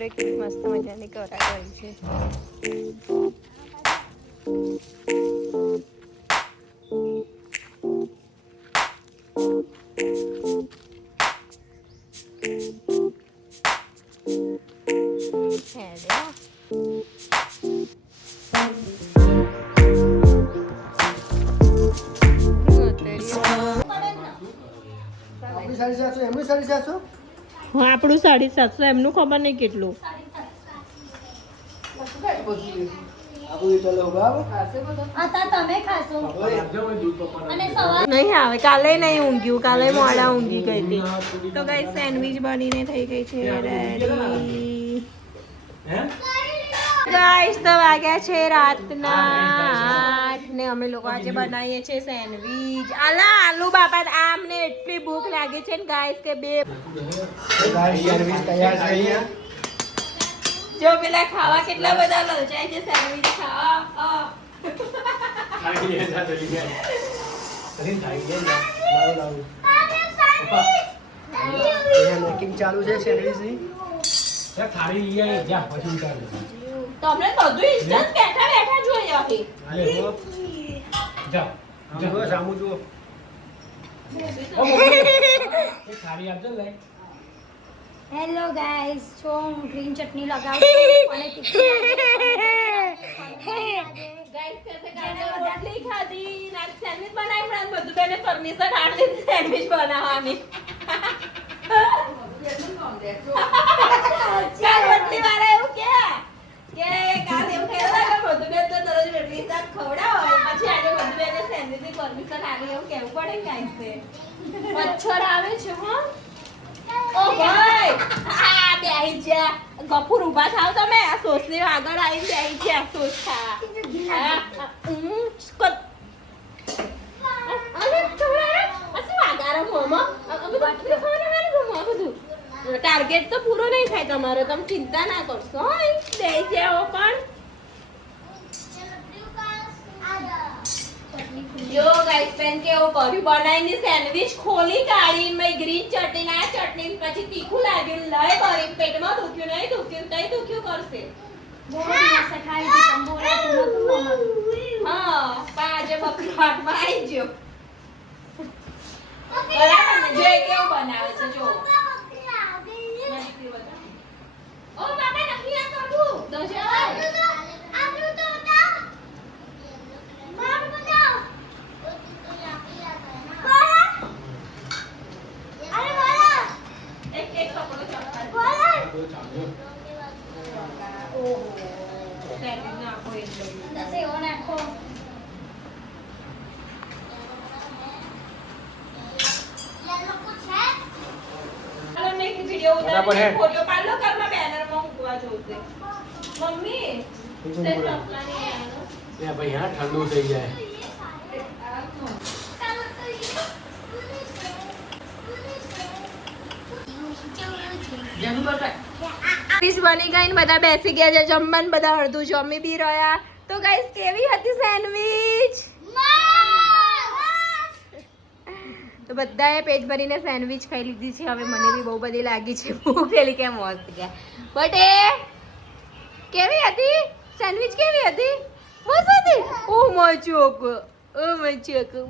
બપોરે કેવી મસ્ત મજાની કરા કરી છે. આપણું 750 એમનું ખબર નહીં કેટલું. નહીં આવે કાલે નહીં ઊંઘ્યું, કાલે મોડા ઊંઘી ગઈ હતી. તો ગાઈસ સેન્ડવિચ બનીને થઈ ગઈ છે રેડી. ગાઈસ તો વાગ્યા છે રાતના 8 ને અમે લોકો આજે બનાવીએ છીએ સેન્ડવિચ. આલા આલુ બાપા આમને એટલી ભૂખ લાગી છે ને ગાઈસ કે બે ગાઈસ સેન્ડવિચ તૈયાર છે અહીંયા. જો પેલા ખાવા કેટલા બધા લલચાય છે સેન્ડવિચ ખાવા. ખાઈ લે જા જલ્દી ગયા. અરે ખાઈ ગયા લાવ પપ્પા અહીંયા મેકિંગ ચાલુ છે સેન્ડવિચની. જા થાળી લઈ આય જા પછી ઉતાર. તમને બધું ઇન્સ્ટન્ટ બેઠા બેઠા જોઈએ અહીં. હાલે હો જા જા સામુ જો. એ થાળી આપજો લઈ. હેલો ગાઈસ, જો હું ગ્રીન ચટણી લગાવું છું અને તીખી ગાઈસ कैसे ગાને રોટલી ખાધી ના સેન્ડવિચ બનાવી પણ બધું બેને પરમિશન આપી સેન્ડવિચ બનાવવાની. કાલ રોટલી વાળા એવું કે કાલ એવું કહેતા કે બધું બેન તો દરરોજ રોટલી શાક ખવડાવો પછી આજે બધું બેને સેન્ડવિચની પરમિશન આપી એવું કહેવું પડે ગાઈસ ને. મચ્છર આવે છે હો. ઓ ભાઈ આ બેહી જા ગફુર ઊભા થાવ તમે. આ સોસની આગળ આવીને બેહી જા સોસ ખા. ટાર્ગેટ તો પૂરો નહીં થાય તમારો, તમે ચિંતા ના કરશો. બેહી જાઓ પણ જો ગાઈસ પેન કેવું કર્યું બનાવીને સેન્ડવિચ ખોલી કાઢીને મેં ગ્રીન ચટણી ના ચટણી પછી તીખું લાગ્યું લઈ કરી પેટમાં દુખ્યું નહીં દુખ્યું તઈ દુખ્યું કરશે. હા આજે બકરી હાથમાં આવી ગયો. બરાબર ને જો કેવું બનાવે છે જો. ઓ બાપા નથી આ કરું દોજા ફોટો પાડલો કરમાં બેનરમાં મૂકવા જોશે મમ્મી તે સપનાની આનો એ ભાઈ હા ઠંડુ થઈ જાય. ડીશ બની ગઈ ને બધા બેસી ગયા છે જમવાનું. બધા અડધું જમી બી રહ્યા. તો ગાઈસ કેવી હતી સેન્ડવિચ? તો બધાએ પેટ ભરીને સેન્ડવિચ ખાઈ લીધી છે. હવે મને બી બહુ બધી લાગી છે ભૂખ. પેલી કેમ મસ્ત ગયા બટ એ કેવી હતી સેન્ડવિચ? કેવી હતી? મસ્ત હતી. ઓ મચોક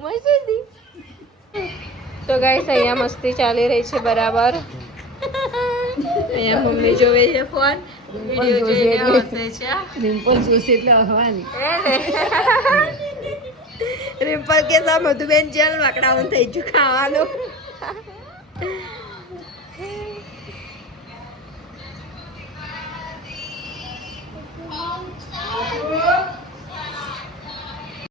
મસ્ત હતી. તો ગાઈસ અહીંયા મસ્તી ચાલી રહી છે બરાબર. અહીંયા મમ્મી જોવે છે ફોન, વિડિયો જોઈને હસે છે. રિમ્પલ જોશે એટલે હસવાની. રિમ્પલ કે સા મધુબેન જેલ વકડાવું થઈ ગયું ખાવાનું.